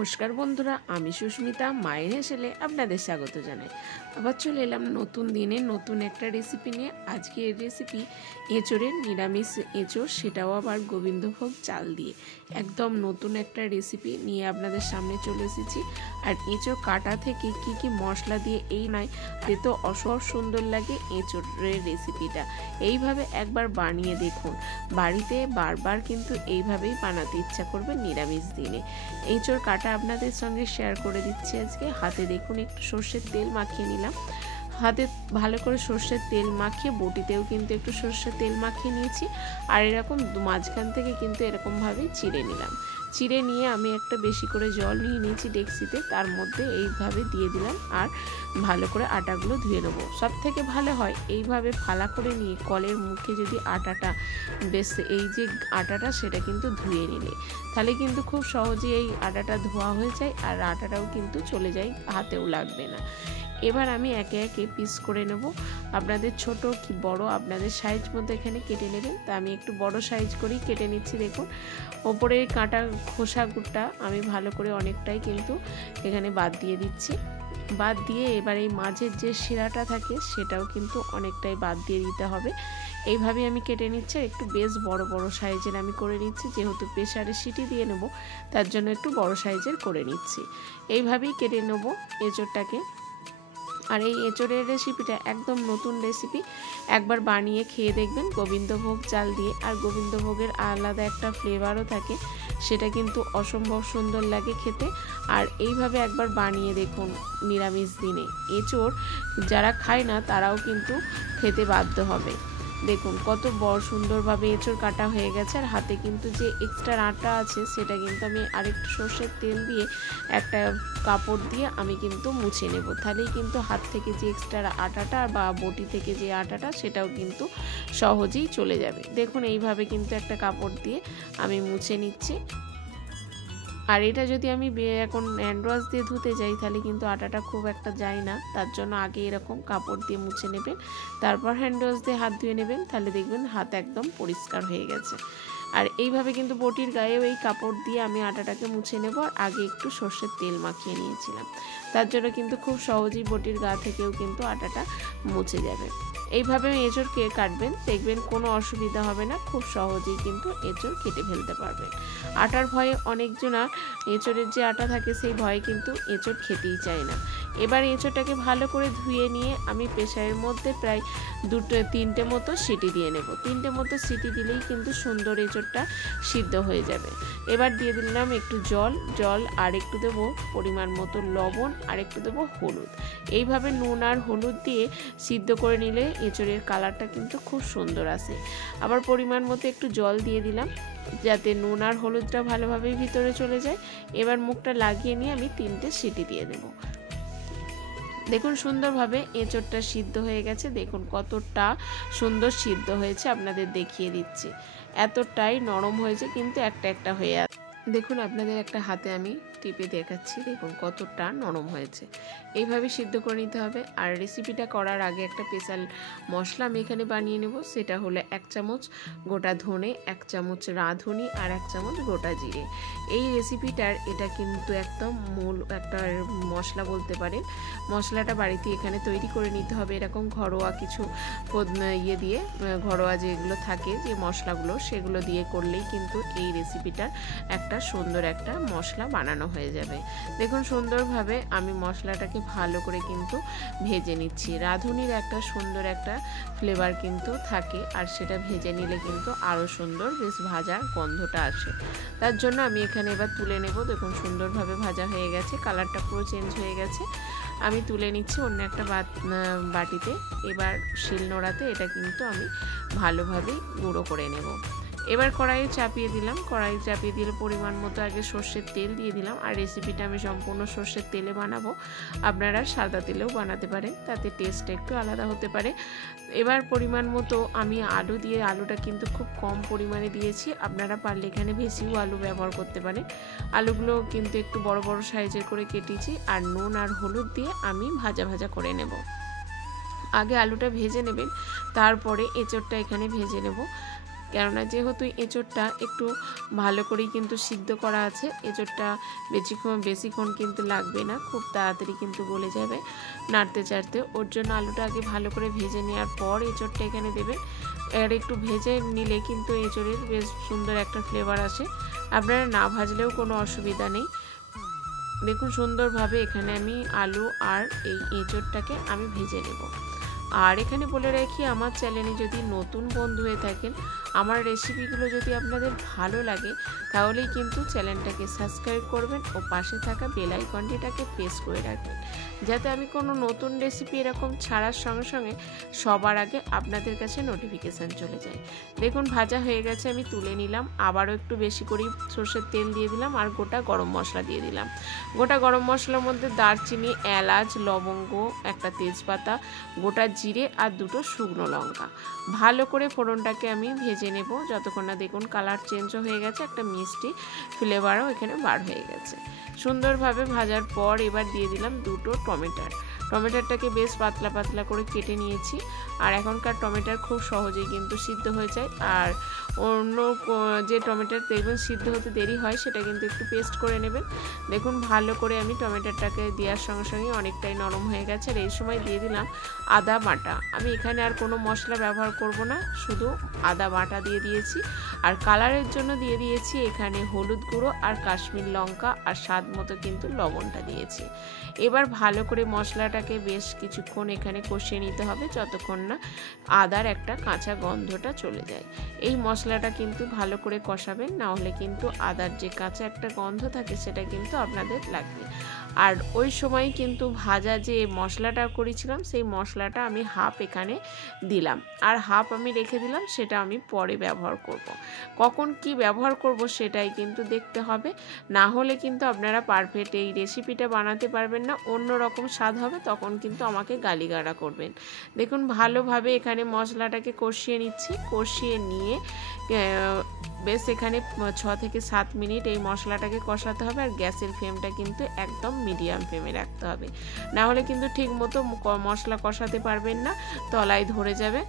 নমস্কার বন্ধুরা, আমি সুস্মিতা মায়ের হেসেলে আপনাদের স্বাগত জানাই। আবার চলে এলাম নতুন দিনে নতুন একটা রেসিপি নিয়ে। আজকে এই রেসিপি এঁচোড়ের নিরামিষ এঁচোড়, সেটাও আবার গোবিন্দভোগ চাল দিয়ে। একদম নতুন একটা রেসিপি নিয়ে আপনাদের সামনে চলে এসেছি। আর এঁচোড় কাটা থেকে কি কি মশলা দিয়ে এই নয়, এ তো অসম্ভব সুন্দর লাগে এঁচোড়ের রেসিপিটা। এইভাবে একবার বানিয়ে দেখুন, বাড়িতে বারবার কিন্তু এইভাবেই বানাতে ইচ্ছা করবে নিরামিষ দিনে। এঁচোড় কাটা আপনাদের সঙ্গে শেয়ার করে দিচ্ছি আজকে। হাতে দেখুন একটু সর্ষের তেল মাখিয়ে নিলাম। হাতে ভালো করে সর্ষের তেল মাখিয়ে, বটিতেও কিন্তু একটু সর্ষের তেল মাখিয়ে নিয়েছি। আর এরকম মাঝখান থেকে কিন্তু এরকমভাবেই চিড়ে নিলাম। চিড়ে নিয়ে আমি একটা বেশি করে জল নিয়ে নিয়েছি ডেকচিতে, তার মধ্যে এইভাবে দিয়ে দিলাম। আর ভালো করে আটাগুলো ধুয়ে নেবো। সব থেকে ভালো হয় এইভাবে ফালা করে নিয়ে কলের মুখে যদি আটাটা বেশ এই যে আটাটা সেটা কিন্তু ধুয়ে নিলে, তাহলে কিন্তু খুব সহজেই এই আটাটা ধোয়া হয়ে যায় আর আটাটাও কিন্তু চলে যায়, হাতেও লাগবে না। এবার আমি একে একে পিস করে নেব। আপনাদের ছোট কি বড় আপনাদের সাইজ মতো এখানে কেটে নেবেন। তা আমি একটু বড় সাইজ করেই কেটে নিচ্ছি। দেখুন ওপরে কাঁটা খোসাগুটা আমি ভালো করে অনেকটাই কিন্তু এখানে বাদ দিয়ে দিচ্ছি। বাদ দিয়ে এবার এই মাঝের যে শিরাটা থাকে সেটাও কিন্তু অনেকটাই বাদ দিয়ে দিতে হবে। এইভাবে আমি কেটে নিচ্ছি। একটু বেশ বড় বড় সাইজের আমি করে নিচ্ছি, যেহেতু প্রেসারে সিটি দিয়ে নেব তার জন্য একটু বড় সাইজের করে নিচ্ছি। এইভাবেই কেটে নেব এঁচোড়টাকে। আর এই এঁচোড়ের রেসিপিটা একদম নতুন রেসিপি, একবার বানিয়ে খেয়ে দেখবেন গোবিন্দভোগ চাল দিয়ে। আর গোবিন্দভোগের আলাদা একটা ফ্লেভারও থাকে, সেটা কিন্তু অসম্ভব সুন্দর লাগে খেতে। আর এইভাবে একবার বানিয়ে দেখুন নিরামিষ দিনে। এঁচোড় যারা খায় না তারাও কিন্তু খেতে বাধ্য হবে। দেখুন কত বড় সুন্দরভাবে এঁচোড় কাটা হয়ে গেছে। আর হাতে কিন্তু যে এক্সট্রা আটা আছে সেটা কিন্তু আমি আরেকটু সর্ষের তেল দিয়ে একটা কাপড় দিয়ে আমি কিন্তু মুছে নেব। তাহলেই কিন্তু হাত থেকে যে এক্সট্রা আটাটা বা বটি থেকে যে আটাটা সেটাও কিন্তু সহজেই চলে যাবে। দেখুন এইভাবে কিন্তু একটা কাপড় দিয়ে আমি মুছে নিচ্ছি। আর এটা যদি আমি এখন হ্যান্ড ওয়াশ দিয়ে ধুতে যাই তাহলে কিন্তু আটাটা খুব একটা যায় না, তার জন্য আগে এরকম কাপড় দিয়ে মুছে নেবেন, তারপর হ্যান্ড ওয়াশ দিয়ে হাত ধুয়ে নেবেন, তাহলে দেখবেন হাত একদম পরিষ্কার হয়ে গেছে। আর এইভাবে কিন্তু বটির গায়েও এই কাপড় দিয়ে আমি আটাটাকে মুছে নেব। আর আগে একটু সর্ষের তেল মাখিয়ে নিয়েছিলাম, তার জন্য কিন্তু খুব সহজেই বটির গা থেকেও কিন্তু আটাটা মুছে যাবে। এইভাবে এঁচোড়কে কাটবেন, দেখবেন কোনো অসুবিধা হবে না, খুব সহজেই কিন্তু এঁচোড় কেটে ফেলতে পারবেন। আটার ভয়ে অনেকজনা এঁচোড়ের যে আটা থাকে সেই ভয়ে কিন্তু এঁচোড় খেতেই চায় না। এবার এঁচোড়টাকে ভালো করে ধুয়ে নিয়ে আমি প্রেসারের মধ্যে প্রায় তিনটে মতো সিটি দিয়ে নেব। তিনটে মতো সিটি দিলেই কিন্তু সুন্দর এঁচোড়টা সিদ্ধ হয়ে যাবে। এবার দিয়ে দিলাম একটু জল আর একটু দেবো পরিমাণ মতো লবণ আর একটু দেবো হলুদ। এইভাবে নুন আর হলুদ দিয়ে সিদ্ধ করে নিলে এঁচোড়ের কালারটা কিন্তু খুব সুন্দর আসে। আবার পরিমাণ মতো একটু জল দিয়ে দিলাম যাতে নুন আর হলুদটা ভালোভাবে ভিতরে চলে যায়। এবার মুখটা লাগিয়ে নিয়ে আমি 3টে সিটি দিয়ে দেব। দেখুন সুন্দরভাবে এঁচোড়টা সিদ্ধ হয়ে গেছে। দেখুন কতটা সুন্দর সিদ্ধ হয়েছে, আপনাদের দেখিয়ে দিচ্ছি। এতটাই নরম হয়েছে কিন্তু একটা একটা হয়ে আছে। দেখুন আপনাদের একটা হাতে আমি টিপে দেখাচ্ছি, দেখুন কতটা নরম হয়েছে। এইভাবে সিদ্ধ করে নিতে হবে। আর রেসিপিটা করার আগে একটা স্পেশাল মশলা আমি এখানে বানিয়ে নেব। সেটা হলো 1 চামচ গোটা ধনে, 1 চামচ রাঁধুনি আর 1 চামচ গোটা জিরে। এই রেসিপিটার এটা কিন্তু একদম মূল একটা মশলা বলতে পারেন। মশলাটা বাড়িতে এখানে তৈরি করে নিতে হবে। এরকম ঘরোয়া কিছু দিয়ে ঘরোয়া যেগুলো থাকে যে মশলাগুলো সেগুলো দিয়ে করলেই কিন্তু এই রেসিপিটার একটা সুন্দর একটা মশলা বানানো হয়ে যাবে। দেখুন সুন্দরভাবে আমি মশলাটাকে ভালো করে কিন্তু ভেজে নিচ্ছি। রাঁধুনির একটা সুন্দর একটা ফ্লেভার কিন্তু থাকে, আর সেটা ভেজে নিলে কিন্তু আরও সুন্দর বেশ ভাজার গন্ধটা আসে। তার জন্য আমি এখানে এবার তুলে নেব। দেখুন সুন্দরভাবে ভাজা হয়ে গেছে, কালারটা পুরো চেঞ্জ হয়ে গেছে। আমি তুলে নিচ্ছি অন্য একটা বাটিতে। এবার শিলনোড়াতে এটা কিন্তু আমি ভালোভাবেই গুঁড়ো করে নেব। এবার কড়াইয়ে চাপিয়ে দিলাম। কড়াই চাপিয়ে দিলে পরিমাণ মতো আগে সর্ষের তেল দিয়ে দিলাম। আর রেসিপিটা আমি সম্পূর্ণ সর্ষের তেলে বানাবো, আপনারা সাদা তেলেও বানাতে পারেন, তাতে টেস্টটা একটু আলাদা হতে পারে। এবার পরিমাণ মতো আমি আলু দিয়ে, আলুটা কিন্তু খুব কম পরিমাণে দিয়েছি, আপনারা পারলে এখানে বেশিও আলু ব্যবহার করতে পারেন। আলুগুলো কিন্তু একটু বড় বড় সাইজের করে কেটেছি। আর নুন আর হলুদ দিয়ে আমি ভাজা ভাজা করে নেব। আগে আলুটা ভেজে নেবেন, তারপরে এঁচোড়টা এখানে ভেজে নেব। কেননা যেহেতু এঁচোড়টা একটু ভালো করেই কিন্তু সিদ্ধ করা আছে, এঁচোড়টা বেশিক্ষণ কিন্তু লাগবে না, খুব তাড়াতাড়ি কিন্তু গলে যাবে নাড়তে চাড়তে। ওর জন্য আলুটা আগে ভালো করে ভেজে নেওয়ার পর এঁচোড়টা এখানে দেবেন। আর একটু ভেজে নিলে কিন্তু এঁচোড়ের বেশ সুন্দর একটা ফ্লেভার আসে, আপনারা না ভাজলেও কোনো অসুবিধা নেই। দেখুন সুন্দরভাবে এখানে আমি আলু আর এই এঁচোড়টাকে আমি ভেজে নেব। আর এখানে বলে রাখি, আমার চ্যানেলে যদি নতুন বন্ধু হয়ে থাকেন, আমার রেসিপিগুলো যদি আপনাদের ভালো লাগে তাহলেই কিন্তু চ্যানেলটাকে সাবস্ক্রাইব করবেন ও পাশে থাকা বেল আইকনটিটাকে প্রেস করে রাখবেন, যাতে আমি কোনো নতুন রেসিপি এরকম ছাড়ার সঙ্গে সঙ্গে সবার আগে আপনাদের কাছে নোটিফিকেশান চলে যায়। দেখুন ভাজা হয়ে গেছে, আমি তুলে নিলাম। আবারও একটু বেশি করে সর্ষের তেল দিয়ে দিলাম আর গোটা গরম মশলা দিয়ে দিলাম। গোটা গরম মশলার মধ্যে দারচিনি, এলাচ, লবঙ্গ, একটা তেজপাতা, গোটা জিরে আর দুটো শুকনো লঙ্কা। ভালো করে ফোড়নটাকে আমি ভেজে নেব যতক্ষণ না দেখুন কালার চেঞ্জ হয়ে গেছে, একটা মিষ্টি ফ্লেভারও এখানে বার হয়ে গেছে। সুন্দরভাবে ভাজার পর এবার দিয়ে দিলাম দুটো টমেটোটাকে বেশ পাতলা পাতলা করে কেটে নিয়েছি। আর এখনকার টমেটো খুব সহজেই কিন্তু সিদ্ধ হয়ে যায়, আর অন্য যে টমেটো দেখবেন সিদ্ধ হতে দেরি হয় সেটা কিন্তু একটু পেস্ট করে নেবেন। দেখুন ভালো করে আমি টমেটোটাকে দেওয়ার সঙ্গে সঙ্গে অনেকটাই নরম হয়ে গেছে। আর এই সময় দিয়ে দিলাম আদা বাটা। আমি এখানে আর কোনো মশলা ব্যবহার করব না, শুধু আদা বাটা দিয়ে দিয়েছি। আর কালারের জন্য দিয়ে দিয়েছি এখানে হলুদ গুঁড়ো আর কাশ্মীর লঙ্কা, আর স্বাদ মতো কিন্তু লবণটা দিয়েছি। এবার ভালো করে মশলাটাকে বেশ কিছুক্ষণ এখানে কষিয়ে নিতে হবে, যতক্ষণ না আদার একটা কাঁচা গন্ধটা চলে যায়। এই মশলাটা কিন্তু ভালো করে কষাবেন, না হলে কিন্তু আদার যে কাঁচা একটা গন্ধ থাকে সেটা কিন্তু আপনাদের লাগবে। আর ওই সময় কিন্তু ভাজা যে মশলাটা করেছিলাম সেই মশলাটা আমি হাফ এখানে দিলাম, আর হাফ আমি রেখে দিলাম, সেটা আমি পরে ব্যবহার করব। কখন কি ব্যবহার করব সেটাই কিন্তু দেখতে হবে, না হলে কিন্তু আপনারা পারফেক্ট এই রেসিপিটা বানাতে পারবেন না, অন্য রকম স্বাদ হবে, তখন কিন্তু আমাকে গালিগালাজ করবেন। দেখুন ভালোভাবে এখানে মশলাটাকে কষিয়ে নিচ্ছি। কষিয়ে নিয়ে বেশ এখানে 6 থেকে 7 মিনিট এই মশলাটাকে কষাতে হবে। আর গ্যাসের ফ্লেমটা কিন্তু একদম মিডিয়াম ফ্লেমে রাখতে হবে, না হলে কিন্তু ঠিক মতো মশলা কষাতে পারবেন না, তলায় ধরে যাবে।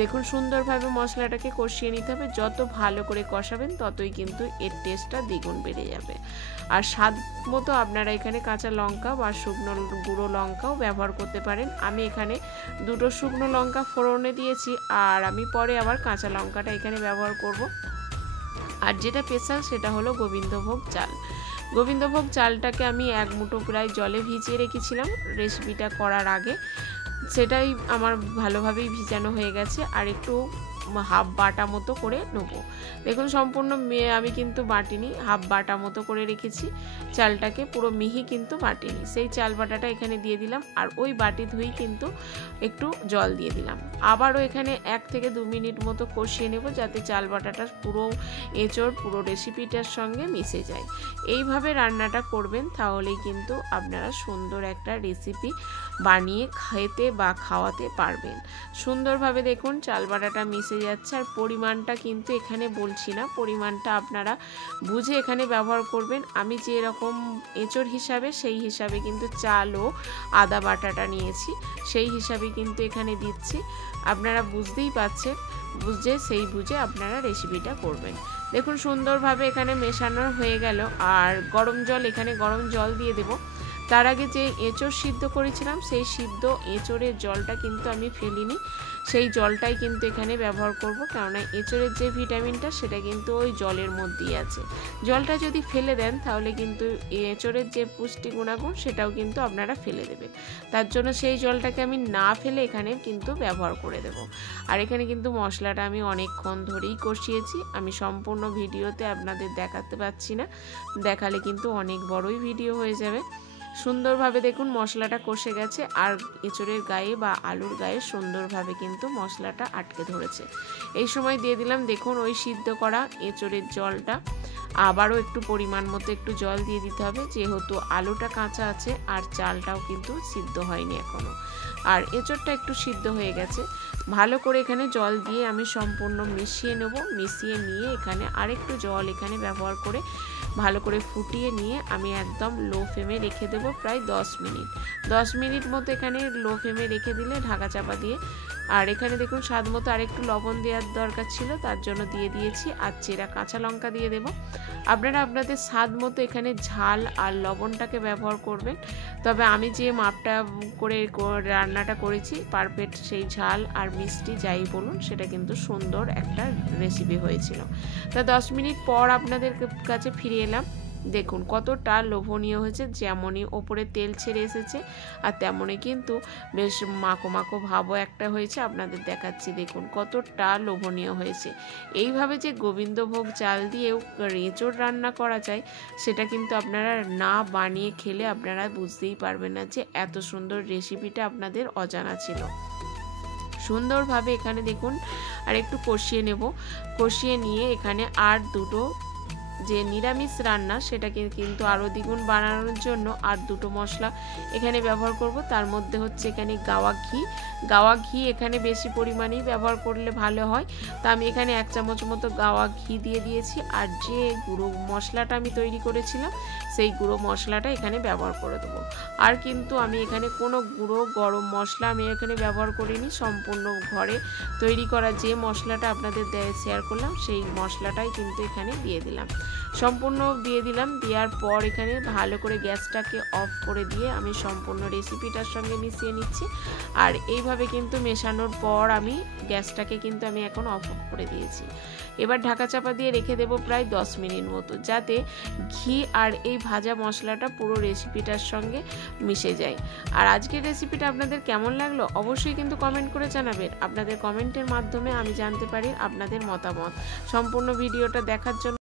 দেখুন সুন্দরভাবে মশলাটাকে কষিয়ে নিতে হবে, যত ভালো করে কষাবেন ততই কিন্তু এর টেস্টটা দ্বিগুণ বেড়ে যাবে। আর স্বাদ মতো আপনারা এখানে কাঁচা লঙ্কা বা শুকনো গুঁড়ো লঙ্কাও ব্যবহার করতে পারেন। আমি এখানে দুটো শুকনো লঙ্কা ফোড়নে দিয়েছি, আর আমি পরে আবার কাঁচা লঙ্কাটা এখানে ব্যবহার করব। আর যেটা স্পেশাল সেটা হলো গোবিন্দভোগ চাল। গোবিন্দভোগ চালটাকে আমি 1 মুঠো প্রায় জলে ভিজিয়ে রেখেছিলাম রেসিপিটা করার আগে, সেটাই আমার ভালোভাবেই ভিজানো হয়ে গেছে। আর একটু হাফ বাটা মতো করে নেব। দেখুন সম্পূর্ণ আমি কিন্তু বাটিনি, হাফ বাটা মতো করে রেখেছি চালটাকে, পুরো মিহি কিন্তু বাটিনি। সেই চাল বাটাটা এখানে দিয়ে দিলাম, আর ওই বাটি ধুই কিন্তু একটু জল দিয়ে দিলাম। আবারও এখানে 1 থেকে 2 মিনিট মতো কষিয়ে নেব, যাতে চাল বাটাটা পুরো এঁচোড় পুরো রেসিপিটার সঙ্গে মিশে যায়। এইভাবে রান্নাটা করবেন, তাহলেই কিন্তু আপনারা সুন্দর একটা রেসিপি বানিয়ে খেতে বা খাওয়াতে পারবেন। সুন্দরভাবে দেখুন চাল বাটাটা মিশে যাচ্ছে। আর পরিমাণটা কিন্তু এখানে বলছি না, পরিমাণটা আপনারা বুঝে এখানে ব্যবহার করবেন। আমি যে এরকম এঁচোড় হিসাবে সেই হিসাবে কিন্তু চাল ও আদা বাটাটা নিয়েছি, সেই হিসাবে কিন্তু এখানে দিচ্ছি। আপনারা বুঝতেই পারছেন, সেই বুঝে আপনারা রেসিপিটা করবেন। দেখুন সুন্দরভাবে এখানে মেশানো হয়ে গেল। আর গরম জল দিয়ে দেব। তার আগে যে এঁচোড় সিদ্ধ করেছিলাম সেই সিদ্ধ এঁচোড়ের জলটা কিন্তু আমি ফেলিনি, সেই জলটাই কিন্তু এখানে ব্যবহার করব, কেননা এঁচোড়ের যে ভিটামিনটা সেটা কিন্তু ওই জলের মধ্যেই আছে। জলটা যদি ফেলে দেন তাহলে কিন্তু এঁচোড়ের যে পুষ্টি গুণাগুণ সেটাও কিন্তু আপনারা ফেলে দেবেন। তার জন্য সেই জলটাকে আমি না ফেলে এখানে কিন্তু ব্যবহার করে দেব। আর এখানে কিন্তু মশলাটা আমি অনেকক্ষণ ধরেই কষিয়েছি, আমি সম্পূর্ণ ভিডিওতে আপনাদের দেখাতে পাচ্ছি না, দেখালে কিন্তু অনেক বড়ই ভিডিও হয়ে যাবে। সুন্দরভাবে দেখুন মশলাটা কষে গেছে, আর এঁচোড়ের গায়ে বা আলুর গায়ে সুন্দরভাবে কিন্তু মশলাটা আটকে ধরেছে। এই সময় দিয়ে দিলাম দেখুন ওই সিদ্ধ করা এঁচোড়ের জলটা। আবারও একটু পরিমাণ মতো একটু জল দিয়ে দিতে হবে, যেহেতু আলুটা কাঁচা আছে আর চালটাও কিন্তু সিদ্ধ হয়নি এখনও। আর এঁচোড়টা একটু সিদ্ধ হয়ে গেছে। ভালো করে এখানে জল দিয়ে আমি সম্পূর্ণ মিশিয়ে নেব। মিশিয়ে নিয়ে এখানে আরেকটু জল এখানে ব্যবহার করে ভালো করে ফুটিয়ে নিয়ে আমি একদম লো ফ্লেমে রেখে দেবো প্রায় 10 মিনিট। 10 মিনিট মতো এখানে লো ফ্লেমে রেখে দিলে ঢাকা চাপা দিয়ে আর এখানে দেখুন স্বাদ মতো আরেকটু লবণ দেওয়ার দরকার ছিল, তার জন্য দিয়ে দিয়েছি। আর চেরা কাঁচা লঙ্কা দিয়ে দেব। আপনারা আপনাদের স্বাদ মতো এখানে ঝাল আর লবণটাকে ব্যবহার করবেন। তবে আমি যে মাপটা করে রান্নাটা করেছি পারফেক্ট, সেই ঝাল আর মিষ্টি যাই বলুন সেটা কিন্তু সুন্দর একটা রেসিপি হয়েছিল। তা 10 মিনিট পর আপনাদের কাছে ফিরে এলাম। দেখুন কতটা লোভনীয় হয়েছে, যেমনই ওপরে তেল ছেড়ে এসেছে আর তেমনই কিন্তু বেশ মাখো মাখো ভাবও একটা হয়েছে। আপনাদের দেখাচ্ছি, দেখুন কতটা লোভনীয় হয়েছে। এইভাবে যে গোবিন্দভোগ চাল দিয়েও এঁচোড় রান্না করা যায় সেটা কিন্তু আপনারা না বানিয়ে খেলে আপনারা বুঝতেই পারবেন না যে এত সুন্দর রেসিপিটা আপনাদের অজানা ছিল। সুন্দরভাবে এখানে দেখুন আর একটু কষিয়ে নেব। কষিয়ে নিয়ে এখানে আর দুটো যে নিরামিষ রান্না সেটাকে কিন্তু আরও দ্বিগুণ বানানোর জন্য আর দুটো মশলা এখানে ব্যবহার করব। তার মধ্যে হচ্ছে এখানে গাওয়া ঘি এখানে বেশি পরিমাণেই ব্যবহার করলে ভালো হয়। তা আমি এখানে 1 চামচ মতো গাওয়া ঘি দিয়ে দিয়েছি। আর যে গুঁড়ো মশলাটা আমি তৈরি করেছিলাম সেই গুঁড়ো মশলাটা এখানে ব্যবহার করে দেবো। আর কিন্তু আমি এখানে কোনো গুঁড়ো গরম মশলা আমি এখানে ব্যবহার করিনি। সম্পূর্ণ ঘরে তৈরি করা যে মশলাটা আপনাদের শেয়ার করলাম সেই মশলাটাই কিন্তু এখানে দিয়ে দিলাম। সম্পূর্ণ দিয়ে দিলাম। দেওয়ার পর এখানে ভালো করে গ্যাসটাকে অফ করে দিয়ে আমি সম্পূর্ণ রেসিপিটার সঙ্গে মিশিয়ে নিচ্ছি। আর এইভাবে কিন্তু মেশানোর পর আমি গ্যাসটাকে কিন্তু আমি এখন অফ করে দিয়েছি। এবার ঢাকা চাপা দিয়ে রেখে দেবো প্রায় 10 মিনিট মতো, যাতে ঘি আর এই ভাজা মশলাটা পুরো রেসিপিটার সঙ্গে মিশে যায়। আর আজকের রেসিপিটা আপনাদের কেমন লাগলো অবশ্যই কিন্তু কমেন্ট করে জানাবেন। আপনাদের কমেন্টের মাধ্যমে আমি জানতে পারি আপনাদের মতামত। সম্পূর্ণ ভিডিওটা দেখার জন্য